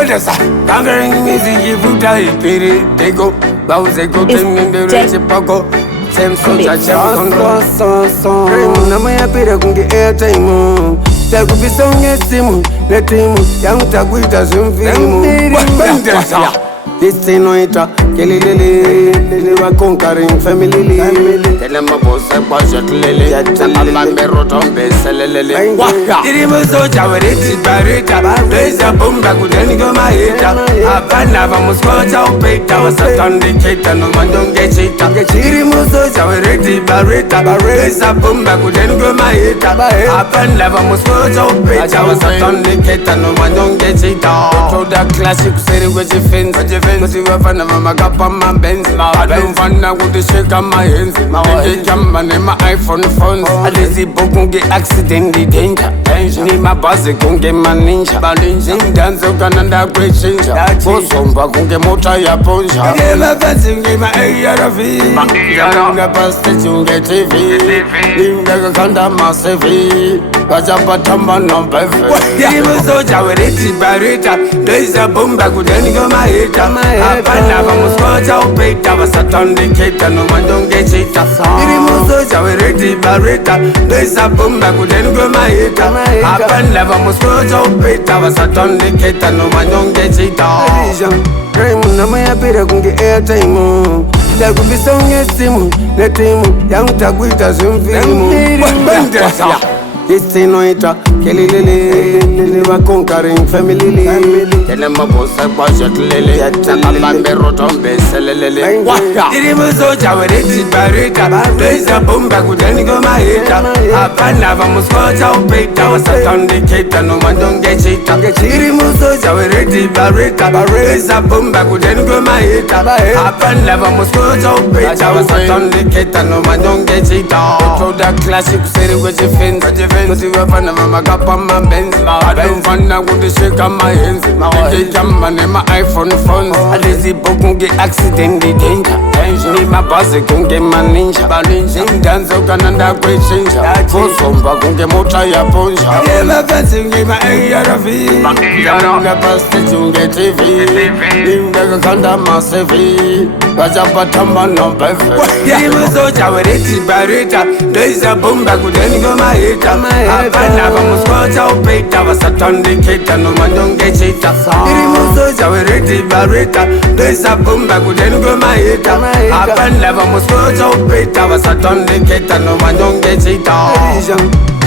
Wendesa, conquering music, you put a pity, they go. Bowser go to me, the rich poco. Same soldier, son. Raymond, I'm a pity, I can get airtime. There could be some yes, let him, young Taguita, some film. Wendesa. This thing no ita, kelele, never conquering family. Tell them about the budget lily. Tell them about the rotom base, lele. Dirimu soja with it, barita. There's a boom back with any go my head. A panava muscoja, peta was a tondicator, no one don't get it. Dirimu soja with it, barita. There's a boom back with any go my head. A panava muscoja, peta was a tondicator, no one don't get it. To the classic city with your fins. Cause you have a mama up on my Benz. I don't find out with the shake on my hands. They jump on my iPhone phones. I just see book get accidentally danger. Need my boss, gon' get my ninja. Sing dance, so can under great change. For some back, gon' get more try a punch. I give a fancy, give my area of it. I'm the best that you get TV. You never can't have my CV. Watch out, but I'm on perfect. Give a soldier with it, barita. There's a boom back with any go my head. Panava muscoja, peta was a tondicator, no one don't get it. Dirimu soja, we ready, barita. There's a boom back with any go my head. Panava muscoja, peta was a tondicator, no one don't get it. Raymond, I'm a bit of airtime. There could be some yes, let him, young Taguita, some film. This thing no ita, kelele, never conquering family. Tell them about the budget lily. Tell them about the rotom base, lele. Dirimu soja with it, barita. There's a boom back with any go my head. A panava muscoja, peta was a tondicator, no one don't get it. Dirimu soja with it, barita. There's a boom back with any go my head. A panava muscoja, peta was a tondicator, no one don't get it. To the classic city with your fins. Cause you have a mama up on my Benz. I don't find out with the shake on my hands. They jump on my iPhone phones. I just see book get accidentally danger. Need my boss, gon' get my ninja. Sing dance, so can under great change. For some back, gon' get more try a punch. Give a fancy, give my area of it. I'm the best that you get TV. You never can't have my CV. Watch out, but I'm on perfect. Give a soldier with it, barita. There's a boom back with any go my head. Panava muscoja, peta was a tondicator, no one don't get it. Dirimu soja, we ready, barita. There's a boom back with any go my head. Panava muscoja, peta was a tondicator, no one don't get it.